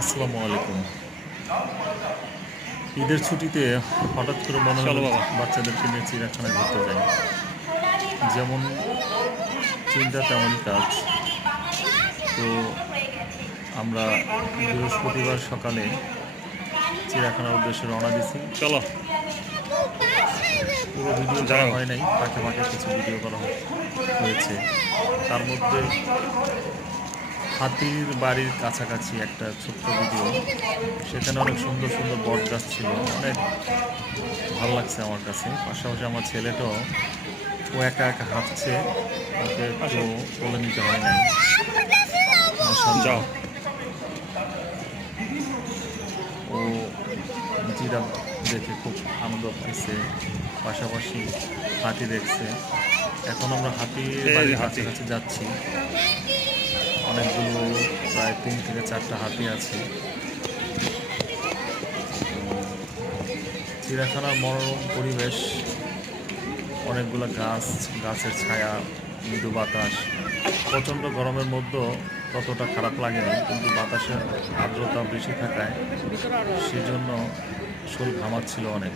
আসসালামু আলাইকুম। ঈদের ছুটিতে হঠাৎ করে মনে চলো হলো বাবা। বাচ্চাদেরকে নিয়ে চিড়িয়াখানায় ঘুরতে যাই। যেমন চিন্তা তেমনই কাজ। তো আমরা বৃহস্পতিবার সকালে চিড়িয়াখানার উদ্দেশ্যে রওনা দিছি। চলো পুরো ভিডিও করা যাও। হয় নাই, ফাঁকে ফাঁকে কিছু ভিডিও করা হয়েছে। তার মধ্যে হাতির বাড়ির কাছাকাছি একটা ছোট্ট ভিডিও, সেখানে অনেক সুন্দর সুন্দর বট গাছ ছিল, অনেক ভালো লাগছে আমার কাছে। পাশাপাশি আমার ছেলেটাও, ও একা একা হাঁটছে, ওকে একটু আসো, কোলে নিতে হয় নাই। মাশাআল্লাহ, যাও। ও জিরাফ দেখে খুব আনন্দ পাইছে, পাশাপাশি হাতি দেখছে। এখন আমরা হাতির এই যে বাড়ির হাতি। কাছাকাছি যাচ্ছি। অনেকগুলো, প্রায় 3 থেকে 4টা হাতি আছে। চিড়িয়াখানার মনোরম পরিবেশ, অনেকগুলো গাছ, গাছের ছায়া, মৃদু বাতাস। প্রচণ্ড গরমের মধ্যেও ততটা খারাপ লাগেনি, কিন্তু বাতাসের আর্দ্রতা বেশি থাকায় সেজন্য শরীর ঘামাচ্ছিল অনেক।